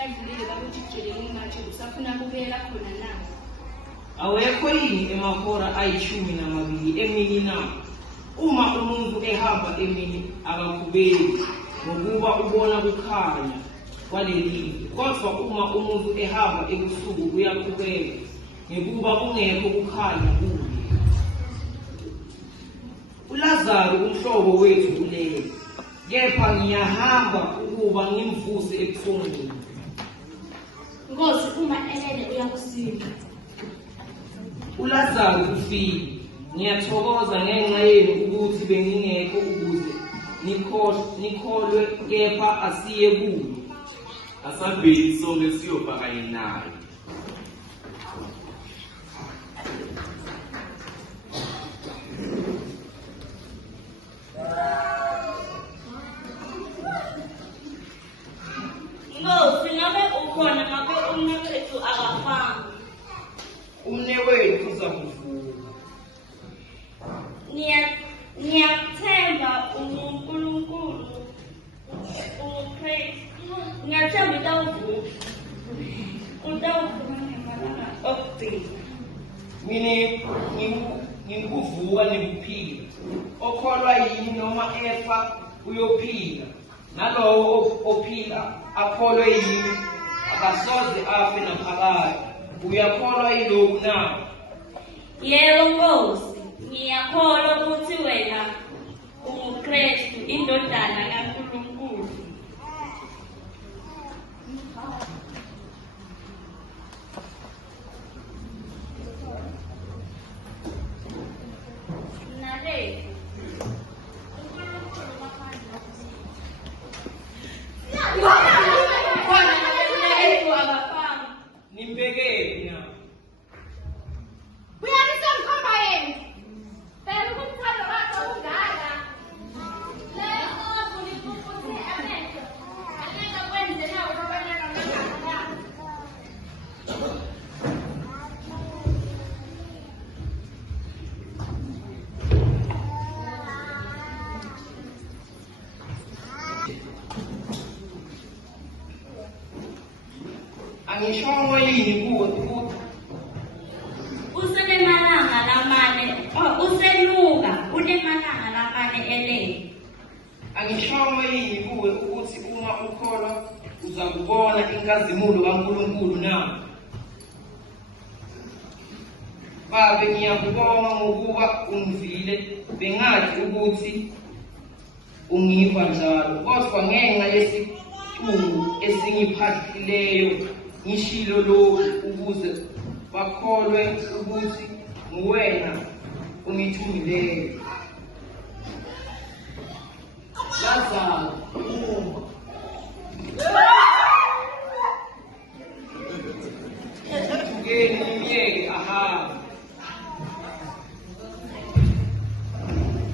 abadlulile bakuthi kujeleke ngathi usafuna kubuyela khona na? Awekho yini emahora ayi-12 emini na? Uma umuntu ehamba emini akakhubeki ngokuba ubona kukhanya kwaleli, kodwa uma umuntu ehamba ebusuku uyakhubeka ngekuba kungekho kukhanya kuye. uLazaro umhlobo wethu ulele, kepha ngiyahamba ukuba ngimvuse ebuhlungwini. Nkosi, uma elele uyakusiza. uLazaro ufile, ngiyathokoza ngenxa yenu ukuthi bengingekho ukuze nikholwe, kepha asiye kuye. Asambeni sonke siyobhakanye naye. Nkosi, ngabe ukhona ngabe umnewethu akafanga? Umnewethu uza kuvuka. Ngiyathemba uNkulunkulu, uKristu. Ngiyathemba utawuvuka ngemalanga okugcina. Mina ngikuvuka nikuphila. Okholwa yini noma efa uyophila. Nalowo ophila akholwe yini akasoze afe naphakade. Uyakholwa yilokhu na? Yebo Nkosi, ngiyakholwa ukuthi wena uKristu, indodana kaNkulunkulu. Nimbekephi na? Uyanisemkhomba yenu. Phela umthando wakho ungaka. Leyo ufuna ukuthi amehlo. Angeke kwenze nawe abantwana bangaka. Angishongo yini kuwe ukuthi Usenemalanga lamane, usenuka unemalanga lamane elele. angishongo yini kuwe ukuthi uma ukholwa uza kubona inkazimulo kaNkulunkulu na? Babe, ngiyakubonga ngokuba ungivile, bengathi ukuthi ungiva njalo, kodwa ngenxa yesicubu esingiphathileyo ngishilo lokhu ukuze bakholwe ukuthi nguwena ungithumileyo. Lazaro,